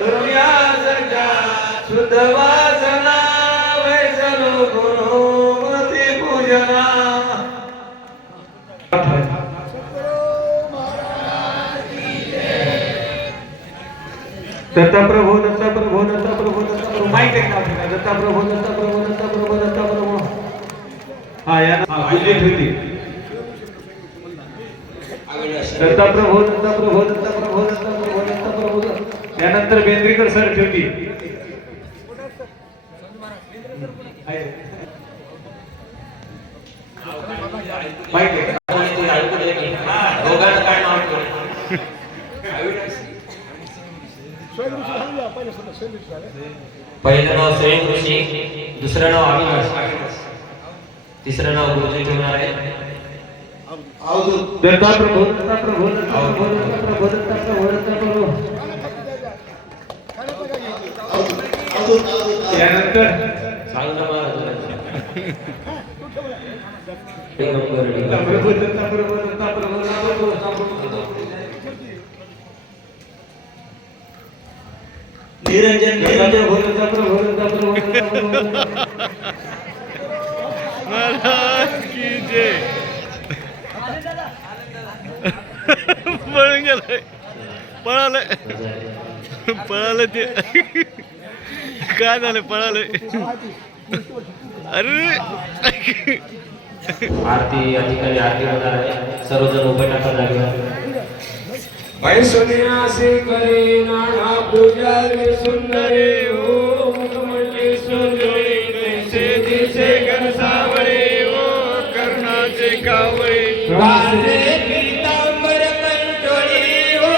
करुया सख्या शुद्ध वासना वैसलो गुरु मती पूजना दत्ता प्रभू दत्ता प्रभू दत्ता प्रभू दत्ता प्रभू माइक एक नाव ठेवा दत्ता प्रभू दत्ता प्रभू दत्ता प्रभू दत्ता प्रभू हा या गुजरात होती दत्ता प्रभू दत्ता प्रभू दत्ता प्रभू दत्ता प्रभू दत्ता प्रभू त्यानंतर बेंद्रीकर सर ठेवती माइक पहिलं नाव स्वयं ऋषी, दुसरं नाव अविनाश, तिसरं नाव गुरुजी ठेवणार आहे. दत्ता प्रभू दत्ता प्रभू दत्ता प्रभू दत्ता प्रभू दत्ता प्रभू दत्ता प्रभू त्यानंतर सांगता महाराज प्रभू दत्ता प्रभू दत्ता प्रभू दत्ता निरंजन निरंजन भोलता प्रभू दत्ता प्रभू महाराज की जय. पळून गेलं पळालं पळालं ते काय झालं पळालं अरे आरती या ठिकाणी आरती होणार आहे. सर्वजण उभे टाका जागेवर. ऐश्वर्यासी करे नाना पूजा रे सुंदरे ओ मुखमंडली सुंदरे कैसे दिसे घनसावळे ओ कर्णाचे कावळे वासे पीतांबर कंठोळी ओ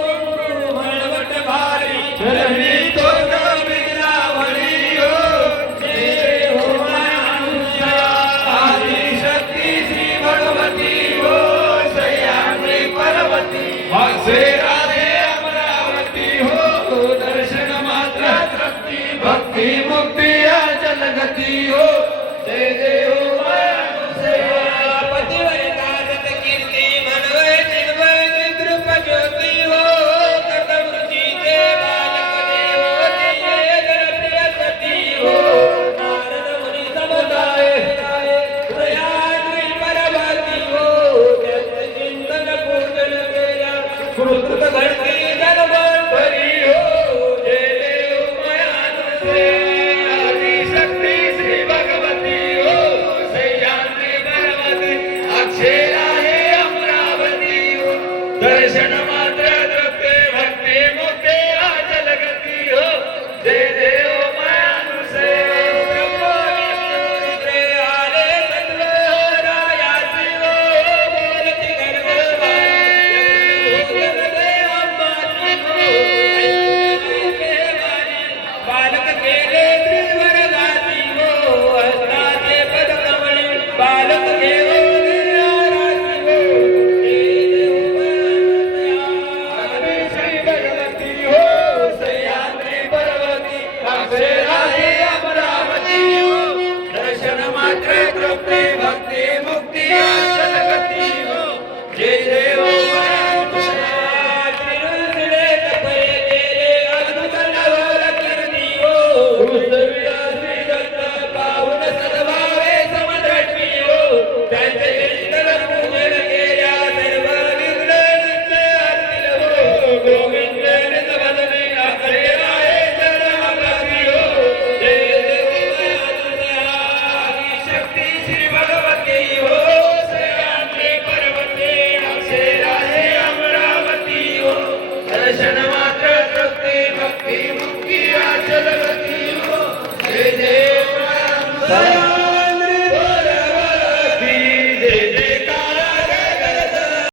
कुंकुम हळवट भारी चरणी तोंड बिलावळी ओ जय हो मानुषा आदि शक्ती श्री भगवती ओ सह्याद्री पर्वती वासे राधे अमरावती हो दर्शन मात्र तृप्ती भक्ती मुक्ती अचल गती हो